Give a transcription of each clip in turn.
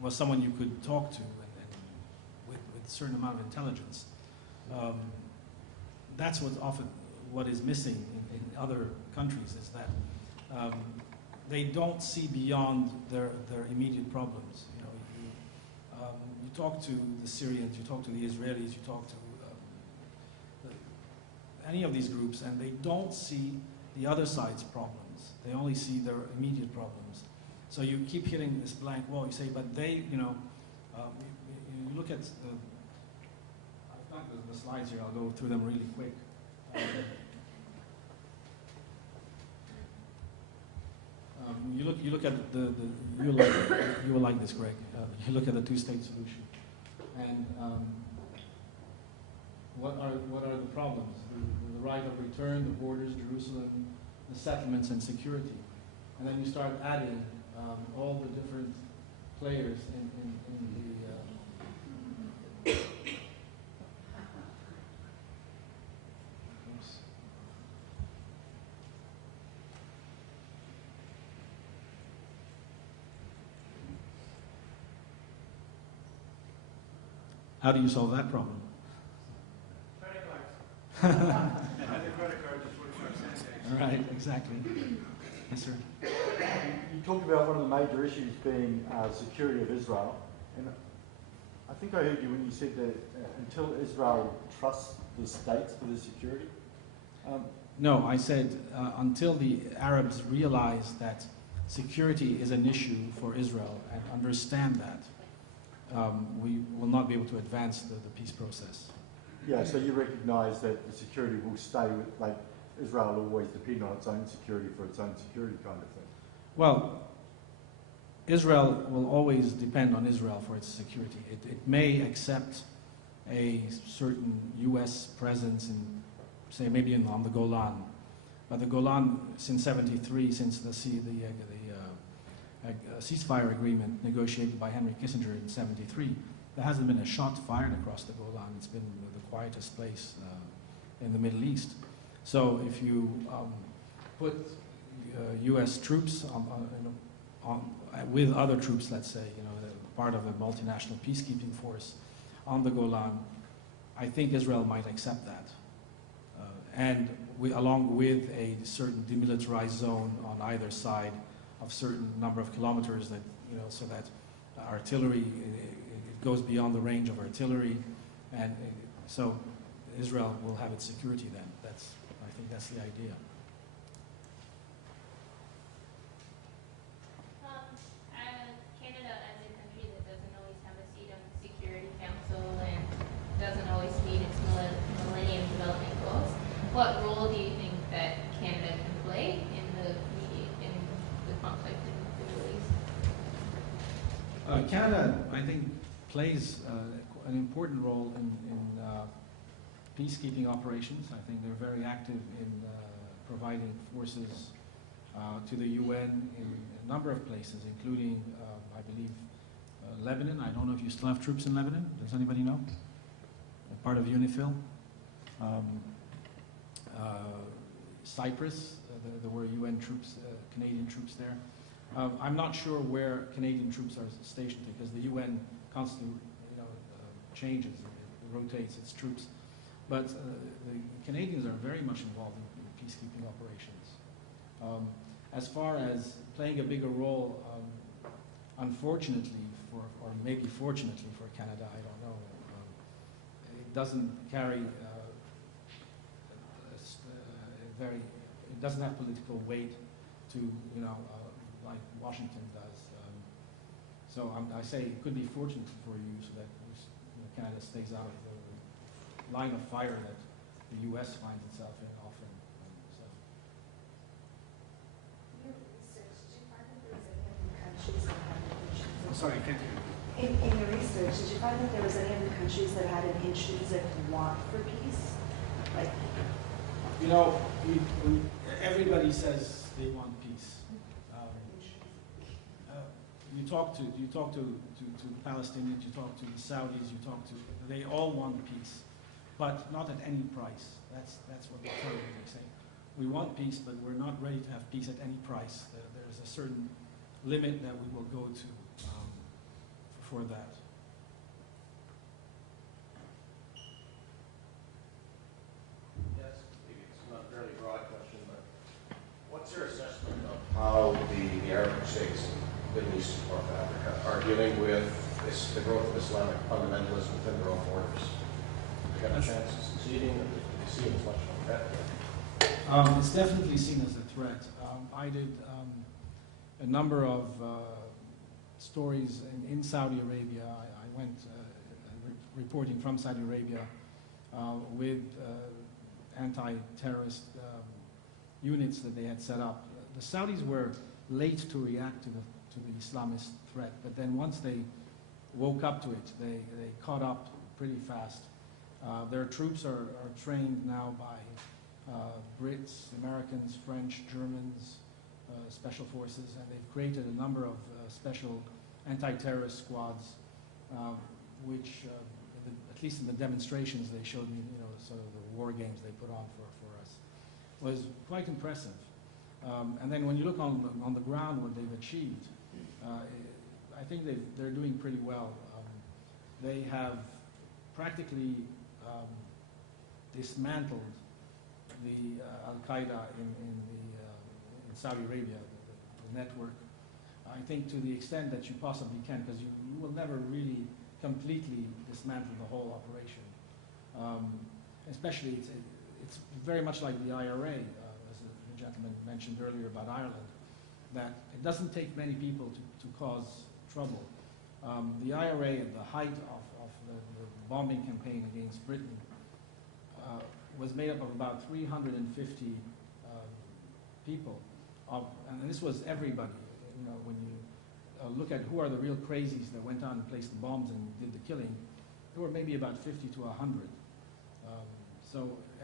was someone you could talk to and with a certain amount of intelligence. That's what is missing in other countries, is that they don't see beyond their immediate problems. You know, you talk to the Syrians, you talk to the Israelis, you talk to any of these groups, and they don't see the other side's problems. They only see their immediate problems. So you keep hitting this blank wall. You say, but they, you know, you look at I've got the slides here. I'll go through them really quick. You look at you will like this, Greg. You look at the two-state solution, and what are the problems? The right of return, the borders, Jerusalem, the settlements, and security. And then you start adding all the different players in the. Oops. How do you solve that problem? Right, exactly. Yes, sir. You talked about one of the major issues being security of Israel, and I think I heard you when you said that until Israel trusts the states for their security. No, I said until the Arabs realize that security is an issue for Israel and understand that, we will not be able to advance the peace process. Yeah, so you recognise that the security will stay with, like, Israel will always depend on its own security for its own security kind of thing. Well, Israel will always depend on Israel for its security. It may accept a certain U.S. presence in, say, maybe on the Golan, but the Golan since '73, since the ceasefire agreement negotiated by Henry Kissinger in '73, there hasn't been a shot fired across the Golan. It's been the quietest place in the Middle East. So if you put U.S. troops with other troops, let's say, you know, part of a multinational peacekeeping force on the Golan, I think Israel might accept that. And along with a certain demilitarized zone on either side of certain number of kilometers, that, you know, so that artillery, it goes beyond the range of artillery, and so Israel will have its security then. I think that's the idea. Canada, as a country that doesn't always have a seat on the Security Council and doesn't always meet its Millennium Development Goals, what role do you think that Canada can play in the conflict in the Middle East? Canada, I think, plays an important role in peacekeeping operations. I think they're very active in providing forces to the UN in a number of places, including, I believe, Lebanon. I don't know if you still have troops in Lebanon. Does anybody know? Part of UNIFIL. Cyprus, there were UN troops, Canadian troops there. I'm not sure where Canadian troops are stationed, because the UN constantly, you know, changes, it rotates its troops. But the Canadians are very much involved in peacekeeping operations. As far as playing a bigger role, unfortunately, or maybe fortunately for Canada, I don't know, it doesn't carry it doesn't have political weight to, you know, like Washington does. So I say it could be fortunate for you, so that, you know, Canada stays out of the line of fire that the U.S. finds itself in often. In your research, did you find that there was any of the countries that had an intrusive... I'm sorry, I can't hear you. In your research, did you find that there was any of the countries that had an intrinsic want for peace? Like, you know, everybody says they want peace. You talk to the Palestinians, you talk to the Saudis, they all want peace, but not at any price. That's what they're telling you. They say, we want peace, but we're not ready to have peace at any price. There's a certain limit that we will go to for that. Yes, maybe it's not a fairly broad question, but what's your assessment of how the Arabic states in Middle East and North Africa are dealing with the growth of Islamic fundamentalism within their own borders? They got a chance of succeeding, or do they see it as much of a threat? It's definitely seen as a threat. I did a number of stories in Saudi Arabia. I went reporting from Saudi Arabia with anti-terrorist units that they had set up. The Saudis were late to react to the Islamist threat, but then once they woke up to it, they caught up pretty fast. Their troops are trained now by Brits, Americans, French, Germans, special forces, and they've created a number of special anti-terrorist squads, which, at least in the demonstrations they showed me, sort of the war games they put on for us, was quite impressive. And then when you look on the ground what they've achieved, I think they're doing pretty well. They have practically dismantled the Al-Qaeda in Saudi Arabia, the network. I think to the extent that you possibly can, because you will never really completely dismantle the whole operation. Especially, it's very much like the IRA, as the gentleman mentioned earlier about Ireland, that it doesn't take many people to cause trouble. The IRA at the height of the bombing campaign against Britain was made up of about 350 people, and this was everybody. When you look at who are the real crazies that went out and placed the bombs and did the killing, there were maybe about 50 to 100.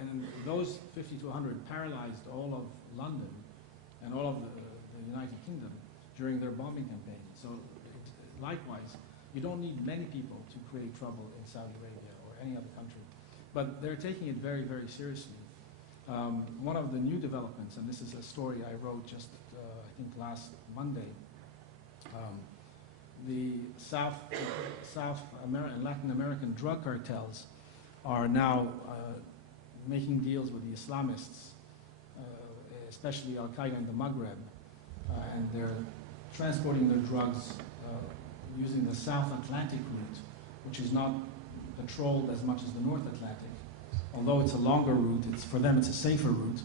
And those 50 to 100 paralyzed all of London and all of the United Kingdom during their bombing campaign. So likewise, you don't need many people to create trouble in Saudi Arabia or any other country. But they're taking it very, very seriously. One of the new developments, and this is a story I wrote just, I think, last Monday, the South and Latin American drug cartels are now making deals with the Islamists, especially Al-Qaeda in the Maghreb, and they're transporting their drugs using the South Atlantic route, which is not patrolled as much as the North Atlantic. Although it's a longer route, for them it's a safer route,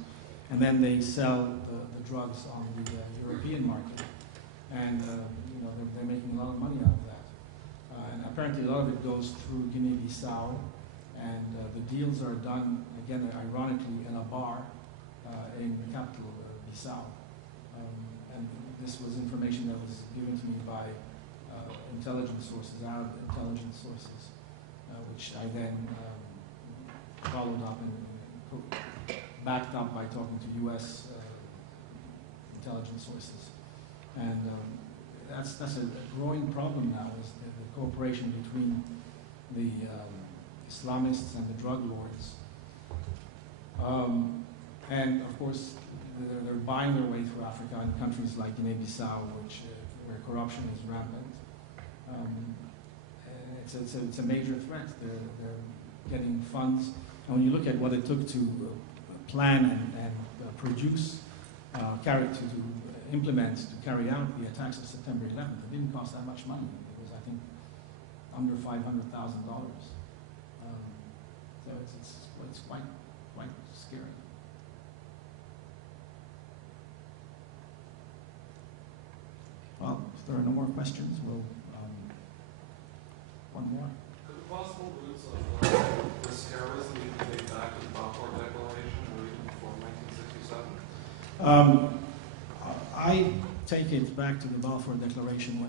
and then they sell the drugs on the European market, and they're making a lot of money out of that. And apparently a lot of it goes through Guinea-Bissau, and the deals are done, again, ironically, in a bar in the capital, Bissau. And this was information that was given to me by intelligence sources, Arab intelligence sources, which I then followed up and backed up by talking to U.S. Intelligence sources. And that's a growing problem now, is the cooperation between the Islamists and the drug lords. And of course, they're buying their way through Africa in countries like Guinea-Bissau, where corruption is rampant. It's a major threat. They're getting funds. And when you look at what it took to plan and produce, implement, to carry out the attacks of September 11th, it didn't cost that much money. It was, I think, under $500,000. So it's quite scary. Well, if there are no more questions, we'll one more. Could the possible roots of this terrorism be dated back to the Balfour Declaration or even before 1967? I take it back to the Balfour Declaration